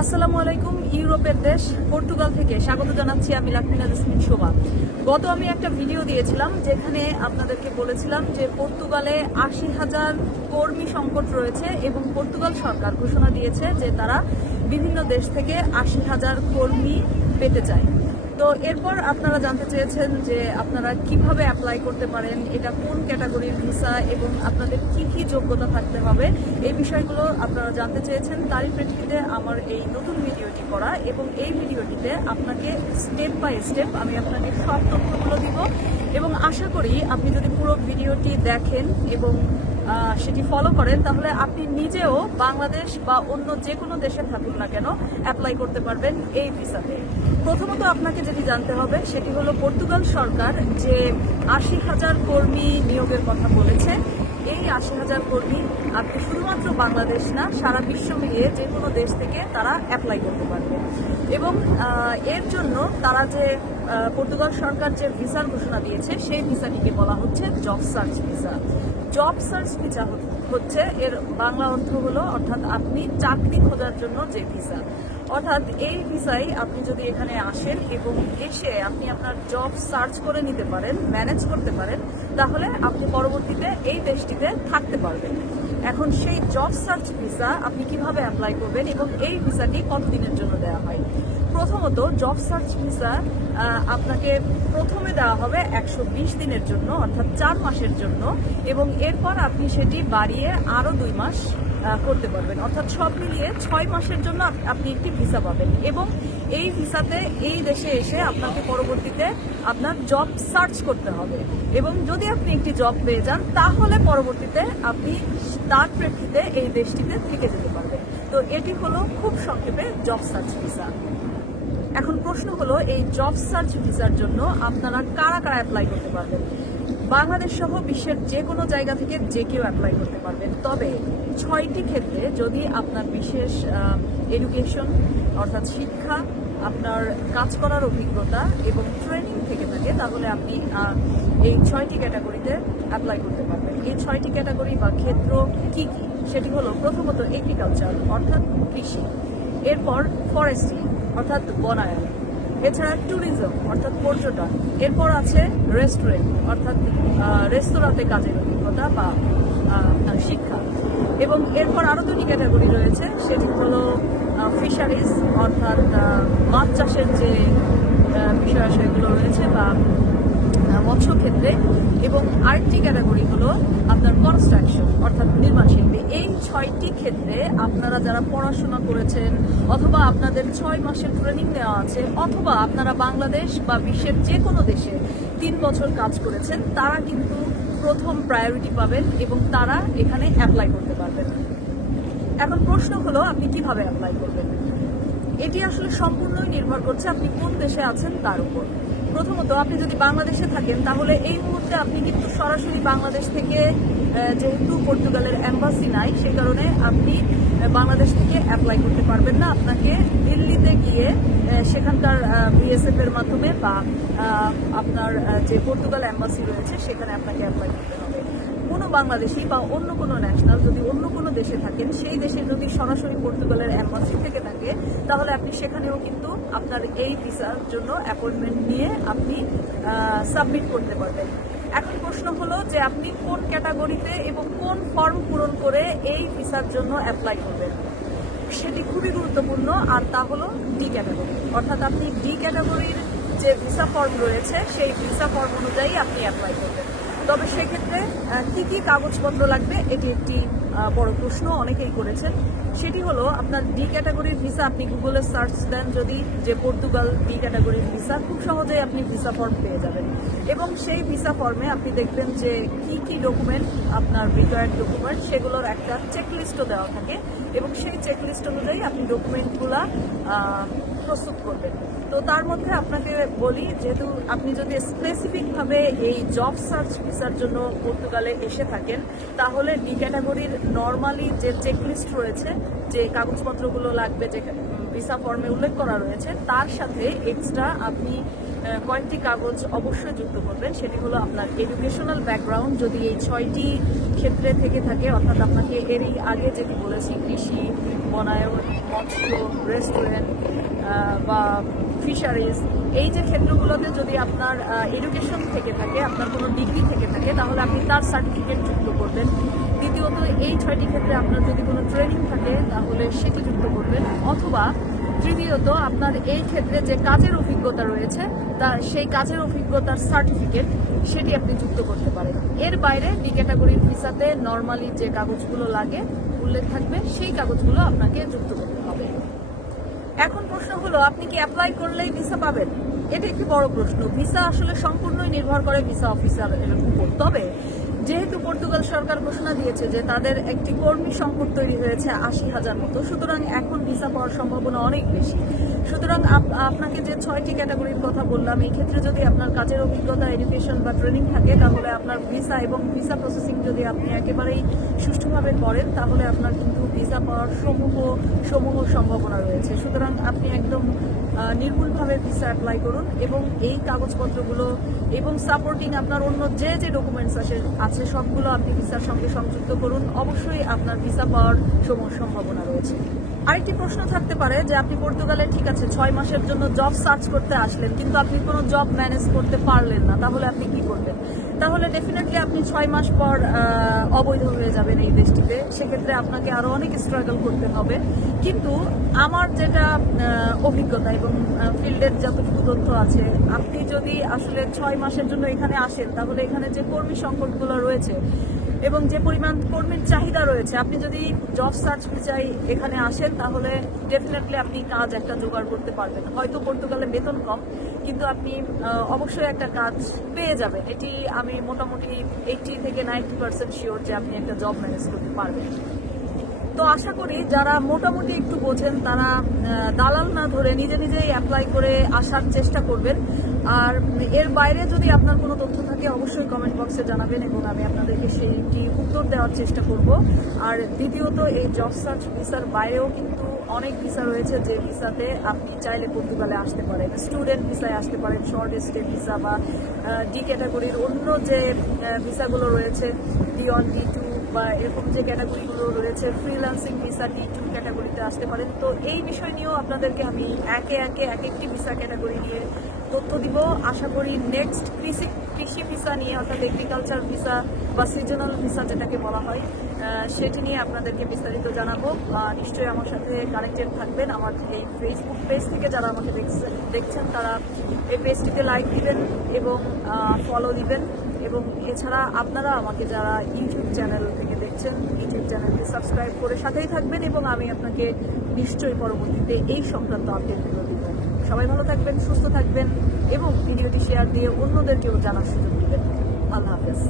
আসসালামু আলাইকুম। ইউরোপের দেশ পর্তুগাল থেকে স্বাগত জানাচ্ছি আমি লাকমিনা জেসমিন শোভা। আমি একটা ভিডিও দিয়েছিলাম যেখানে আপনাদেরকে বলেছিলাম যে পর্তুগালে ৮০,০০০ কর্মী সংকট রয়েছে এবং পর্তুগাল সরকার ঘোষণা দিয়েছে যে তারা বিভিন্ন দেশ থেকে ৮০,০০০ কর্মী পেতে চায়। তো এরপর আপনারা জানতে চেয়েছেন যে আপনারা কিভাবে অ্যাপ্লাই করতে পারেন, এটা কোন ক্যাটাগরির ভিসা এবং আপনাদের কি কি যোগ্যতা থাকতে হবে, এই বিষয়গুলো আপনারা জানতে চেয়েছেন। তারই প্রেক্ষিতে আমার এই নতুন ভিডিওটি করা এবং এই ভিডিওটিতে আপনাকে স্টেপ বাই স্টেপ আমি আপনাকে সব তথ্যগুলো দিব এবং আশা করি আপনি যদি পুরো ভিডিওটি দেখেন এবং সেটি ফলো করেন তাহলে আপনি নিজেও বাংলাদেশ বা অন্য যে কোনো দেশে থাকুন না কেন অ্যাপ্লাই করতে পারবেন এই ভিসাতে। প্রথমত আপনাকে যেটি জানতে হবে সেটি হলো পর্তুগাল সরকার যে ৮০,০০০ কর্মী নিয়োগের কথা বলেছে। এই ৮০,০০০ কর্মী আপনি শুধুমাত্র বাংলাদেশ না, সারা বিশ্ব মিলিয়ে যে কোনো দেশ থেকে তারা অ্যাপ্লাই করতে পারবে এবং এর জন্য তারা যে পর্তুগাল সরকার যে ভিসার ঘোষণা দিয়েছে সেই ভিসাটিকে বলা হচ্ছে job search visa. Job search visa হচ্ছে এর বাংলা অর্থ হলো অর্থাৎ আপনি চাকরি খোঁজার জন্য যে ভিসা। অর্থাৎ এই ভিসায় আপনি যদি এখানে আসেন এবং এসে আপনি আপনার জব সার্চ করে নিতে পারেন, ম্যানেজ করতে পারেন, তাহলে আপনি পরবর্তীতে এই দেশটিতে থাকতে পারবেন। এখন সেই জব সার্চ ভিসা আপনি কিভাবে অ্যাপ্লাই করবেন এবং এই ভিসাটি কতদিনের জন্য দেওয়া হয়? প্রথমত জব সার্চ ভিসা আপনাকে প্রথমে দেওয়া হবে ১২০ দিনের জন্য অর্থাৎ ৪ মাসের জন্য এবং এরপর আপনি সেটি বাড়িয়ে আরো ২ মাস করতে পারবেন, অর্থাৎ সব মিলিয়ে ৬ মাসের জন্য আপনি একটি ভিসা পাবেন এবং এই ভিসাতে এই দেশে এসে আপনাকে পরবর্তীতে আপনার জব সার্চ করতে হবে এবং যদি আপনি একটি জব পেয়ে যান তাহলে পরবর্তীতে আপনি তার প্রেক্ষিতে এই দেশটিতে থেকে যেতে পারবেন। তো এটি হলো খুব সংক্ষেপে জব সার্চ ভিসা। এখন প্রশ্ন হলো এই জব সার্চ ভিসার জন্য আপনারা কারা কারা অ্যাপ্লাই করতে পারবেন? বাংলাদেশ সহ বিশ্বের যে কোনো জায়গা থেকে যে কেউ অ্যাপ্লাই করতে পারবেন, তবে ৬টি ক্ষেত্রে যদি আপনার বিশেষ এডুকেশন অর্থাৎ শিক্ষা, আপনার কাজ করার অভিজ্ঞতা এবং ট্রেনিং থেকে থাকে তাহলে আপনি এই ৬টি ক্যাটাগরিতে অ্যাপ্লাই করতে পারবেন। এই ৬টি ক্যাটাগরি বা ক্ষেত্র কি কি সেটি হলো প্রথমত এগ্রিকালচার অর্থাৎ কৃষি, এরপর ফরেস্ট্রি অর্থাৎ বনায়ন, এছাড়া ট্যুরিজম অর্থাৎ পর্যটন, এরপর আছে রেস্টুরেন্ট অর্থাৎ রেস্তোরাঁতে কাজের অভিজ্ঞতা বা শিক্ষা এবং এরপর আরো 2টি ক্যাটাগরি রয়েছে সেটি হলো ফিশারিজ অর্থাৎ মাছ চাষের যে বিষয়াশয়গুলো রয়েছে বা মৎস্য ক্ষেত্রে এবং আরেকটি ক্যাটাগরি হলো আপনার কনস্ট্রাকশন অর্থাৎ নির্মাণ শিল্পী। এই ৬টি ক্ষেত্রে আপনারা যারা পড়াশোনা করেছেন অথবা আপনাদের ৬ মাসের ট্রেনিং নেওয়া আছে অথবা আপনারা বাংলাদেশ বা বিশ্বের যে কোনো দেশে ৩ বছর কাজ করেছেন তারা কিন্তু প্রথম প্রায়োরিটি পাবেন এবং তারা এখানে অ্যাপ্লাই করতে পারবেন। এখন প্রশ্ন হলো আপনি কিভাবে অ্যাপ্লাই করবেন? এটি আসলে সম্পূর্ণই নির্ভর করছে আপনি কোন দেশে আছেন তার উপর। প্রথমত আপনি যদি বাংলাদেশে থাকেন তাহলে এই মুহূর্তে আপনি কিন্তু সরাসরি বাংলাদেশ থেকে, যেহেতু পর্তুগালের এম্বাসি নাই সেই কারণে আপনি বাংলাদেশ থেকে অ্যাপ্লাই করতে পারবেন না। আপনাকে দিল্লিতে গিয়ে সেখানকার বিএসএফ এর মাধ্যমে বা আপনার যে পর্তুগাল এম্বাসি রয়েছে সেখানে আপনাকে অ্যাপ্লাই করতে হবে। কোনো বাংলাদেশি বা অন্য কোনো ন্যাশনাল যদি অন্য কোনো দেশে থাকেন সেই দেশে যদি সরাসরি পর্তুগালের এম্বাসি থেকে থাকে তাহলে আপনি সেখানেও কিন্তু আপনার এই ভিসার জন্য অ্যাপয়েন্টমেন্ট নিয়ে আপনি সাবমিট করতে পারবেন। এখন প্রশ্ন হলো যে আপনি কোন ক্যাটাগরিতে এবং কোন ফর্ম পূরণ করে এই ভিসার জন্য অ্যাপ্লাই করবেন, সেটি খুবই গুরুত্বপূর্ণ। আর তা হলো ডি ক্যাটাগরি, অর্থাৎ আপনি ডি ক্যাটাগরির যে ভিসা ফর্ম রয়েছে সেই ভিসা ফর্ম অনুযায়ী আপনি অ্যাপ্লাই করবেন। তবে সেক্ষেত্রে কি কি কাগজপত্র লাগবে এটি একটি বড় প্রশ্ন অনেকেই করেছেন। সেটি হলো আপনার ডি ক্যাটাগরির ভিসা, আপনি গুগলে সার্চ দেন যদি যে পর্তুগাল ডি ক্যাটাগরির ভিসা, খুব সহজেই আপনি ভিসা ফর্ম পেয়ে যাবেন এবং সেই ভিসা ফর্মে আপনি দেখবেন যে কি কি ডকুমেন্ট আপনার রিকোয়ার্ড ডকুমেন্ট সেগুলোর একটা চেকলিস্টও দেওয়া থাকে এবং সেই চেকলিস্ট অনুযায়ী আপনি ডকুমেন্টগুলা প্রস্তুত করবেন। তো তার মধ্যে আপনাকে বলি, যেহেতু আপনি যদি স্পেসিফিকভাবে এই জব সার্চ ভিসার জন্য পর্তুগালে এসে থাকেন তাহলে ডি ক্যাটাগরির নর্মালি যে চেকলিস্ট রয়েছে, যে কাগজপত্রগুলো লাগবে যে ভিসা ফর্মে উল্লেখ করা রয়েছে তার সাথে এক্সট্রা আপনি কয়েকটি কাগজ অবশ্যই যুক্ত করবেন। সেটি হলো আপনার এডুকেশনাল ব্যাকগ্রাউন্ড যদি এই 6টি ক্ষেত্রে থেকে থাকে, অর্থাৎ আপনাকে এরই আগে যেটি বলেছি, কৃষি, বনায়ন, মৎস্য, রেস্টুরেন্ট বা ফিশারিজ, এই যে ক্ষেত্রগুলোতে যদি আপনার এডুকেশন থেকে থাকে, আপনার কোনো ডিগ্রি থেকে থাকে, তাহলে আপনি তার সার্টিফিকেট যুক্ত করবেন। দ্বিতীয়ত, এই 6টি ক্ষেত্রে আপনার যদি কোনো ট্রেনিং থাকে তাহলে সেটি যুক্ত করবেন। অথবা তৃতীয়ত, আপনার এই ক্ষেত্রে যে কাজের অভিজ্ঞতা রয়েছে সেই কাজের অভিজ্ঞতার সার্টিফিকেট সেটি আপনি যুক্ত করতে পারেন। এর বাইরে বি ক্যাটাগরির ভিসাতে নর্মালি যে কাগজগুলো লাগে উল্লেখ থাকবে, সেই কাগজগুলো আপনাকে যুক্ত করতে হবে। এখন প্রশ্ন হলো, আপনি কি অ্যাপ্লাই করলেই ভিসা পাবেন? এটা একটি বড় প্রশ্ন। ভিসা আসলে সম্পূর্ণই নির্ভর করে ভিসা অফিসারের উপর। তবে যেহেতু পর্তুগাল সরকার ঘোষণা দিয়েছে যে তাদের একটি কর্মী সংকট তৈরি হয়েছে 80,000 মতো, সুতরাং এখন ভিসা পাওয়ার সম্ভাবনা অনেক বেশি। সুতরাং আপনাকে যে 6টি ক্যাটাগরির কথা বললাম, এই ক্ষেত্রে যদি আপনার কাজের অভিজ্ঞতা, এডুকেশন বা ট্রেনিং থাকে, তাহলে আপনার ভিসা এবং ভিসা প্রসেসিং যদি আপনি একেবারেই সুষ্ঠুভাবে করেন, তাহলে আপনার কিন্তু ভিসা পাওয়ার সমূহ সম্ভাবনা রয়েছে। সুতরাং আপনি একদম নির্ভুলভাবে ভিসা অ্যাপ্লাই করুন এবং এই কাগজপত্রগুলো এবং সাপোর্টিং আপনার অন্য যে ডকুমেন্টস আছে সবগুলো আপনি ভিসার সঙ্গে সংযুক্ত করুন। অবশ্যই আপনার ভিসা পাওয়ার সম্ভাবনা রয়েছে। আরেকটি প্রশ্ন থাকতে পারে যে আপনি পর্তুগালে ঠিক আছে 6 মাসের জন্য জব সার্চ করতে আসলেন, কিন্তু আপনি কোনো জব ম্যানেজ করতে পারলেন না, তাহলে আপনি কি করবেন? তাহলে ডেফিনেটলি আপনি 6 মাস পর অবৈধ হয়ে যাবেন এই দেশটিতে। সেক্ষেত্রে আপনাকে আরো অনেক স্ট্রাগল করতে হবে। কিন্তু আমার যেটা অভিজ্ঞতা এবং ফিল্ডের যতটুকু তথ্য আছে, আপনি যদি আসলে 6 মাসের জন্য এখানে আসেন, তাহলে এখানে যে কর্মী সংকটগুলো রয়েছে এবং যে পরিমাণ কর্মীর চাহিদা রয়েছে, আপনি যদি জব সার্চ ভিসায় এখানে আসেন, তাহলে ডেফিনেটলি আপনি কাজ একটা জোগাড় করতে পারবেন। হয়তো পর্তুগালে বেতন কম, কিন্তু আপনি অবশ্যই একটা কাজ পেয়ে যাবেন। এটি আমি মোটামুটি 80 থেকে 90% শিওর যে আপনি একটা জব ম্যানেজ করতে পারবেন। তো আশা করি যারা মোটামুটি একটু বোঝেন তারা দালাল না ধরে নিজেই অ্যাপ্লাই করে আসার চেষ্টা করবেন। আর এর বাইরে যদি আপনার কোনো তথ্য থাকে অবশ্যই কমেন্ট বক্সে জানাবেন এবং আমি আপনাদেরকে সেইটি উত্তর দেওয়ার চেষ্টা করব। আর দ্বিতীয়ত, এই জব সার্চ ভিসার বাইরেও কিন্তু অনেক ভিসা রয়েছে যে ভিসাতে আপনি চাইলে পর্তুগালে আসতে পারেন। স্টুডেন্ট ভিসায় আসতে পারেন, শর্ট স্টে ভিসা বা ডি ক্যাটাগরির অন্য যে ভিসাগুলো রয়েছে, D1, D2 বা এরকম যে ক্যাটাগরিগুলো রয়েছে, ফ্রিল্যান্সিং ভিসা D2 ক্যাটাগরিতে আসতে পারেন। তো এই বিষয় নিয়েও আপনাদেরকে আমি একে একে এক একটি ভিসা ক্যাটাগরি নিয়ে তথ্য দিব। আশা করি নেক্সট কৃষি ভিসা নিয়ে, অর্থাৎ এগ্রিকালচার ভিসা বা সিজনাল ভিসা যেটাকে বলা হয়, সেটি নিয়ে আপনাদেরকে বিস্তারিত জানাবো। নিশ্চয়ই আমার সাথে কানেক্টেড থাকবেন। আমার এই ফেসবুক পেজ থেকে যারা আমাকে দেখছেন তারা এই পেজটিতে লাইক দিবেন এবং ফলো দিবেন। এবং এছাড়া আপনারা আমাকে যারা ইউটিউব চ্যানেল থেকে দেখছেন, ইউটিউব চ্যানেলকে সাবস্ক্রাইব করে সাথেই থাকবেন এবং আমি আপনাকে নিশ্চয়ই পরবর্তীতে এই সংক্রান্ত আপডেটগুলো দিব। সবাই ভালো থাকবেন, সুস্থ থাকবেন এবং ভিডিওটি শেয়ার দিয়ে অন্যদেরকেও জানার সুযোগ দিবেন। আল্লাহ হাফেজ।